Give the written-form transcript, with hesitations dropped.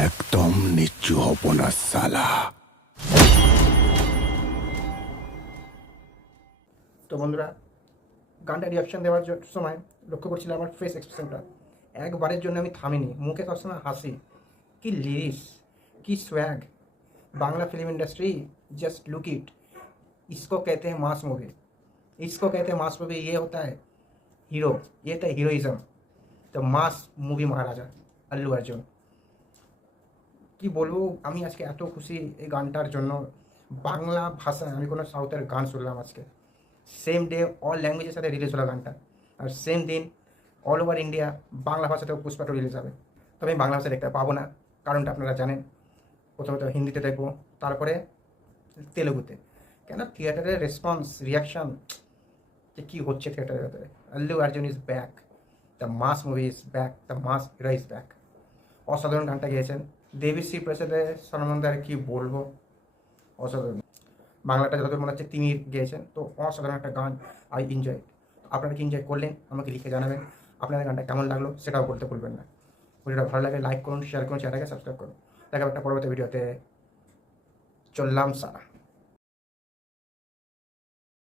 একদম নিচু হব না সালা। তো বন্ধুরা, গানটা রিয়াকশন দেওয়ার সময় লক্ষ্য করছিলাম আমার ফেস এক্সপ্রেশনটা, একবারের জন্য আমি থামিনি, মুখে সবসময় হাসি। কি লিরিক্স, কি swag, Bangla film industry just look it, इसको कहते हैं मास मूवी, इसको कहते हैं मास मूवी। ये होता है हीरो, ये होता है हीरोइज्म। तो मास মুভি মহারাজা আল্লু অর্জুন। কি বলবো, আমি আজকে এত খুশি এই গানটার জন্য। বাংলা ভাষায় আমি কোনো সাউথের গান শুনলাম আজকে। সেম ডে অল ল্যাঙ্গুয়েজের সাথে রিলিজ হলো গানটা, আর সেম দিন অল ওভার ইন্ডিয়া বাংলা ভাষাতেও পুষ্পা টু রিলিজ হবে। তবে আমি বাংলা ভাষা দেখতে পাবো না, কারণটা আপনারা জানেন। প্রথমে তো হিন্দিতে দেখবো, তারপরে তেলেগুতে। কেন, থিয়েটারের রেসপন্স, রিয়াকশান যে কী হচ্ছে থিয়েটারের ভেতরে। Allu Arjun is back, the mass movie is back, the mass hero is back. অসাধারণ গানটা গেয়েছেন দেবীশ্রী প্রসাদে সনমন্দে, আর কি বলবো, অসাধারণ। বাংলাটা যতদূর মনে হচ্ছে তিনি গেয়েছেন, তো অসাধারণ একটা গান। I enjoy. আপনারা কি এনজয় করলেন আমাকে লিখে জানাবেন। আপনাদের গানটা কেমন লাগলো সেটাও বলতে ভুলবেন না। ভিডিওটা ভালো লাগে লাইক করুন, শেয়ার করুন, চ্যানেলটাকে সাবস্ক্রাইব করুন। দেখা একটা পরবর্তী ভিডিওতে। চললাম সারা।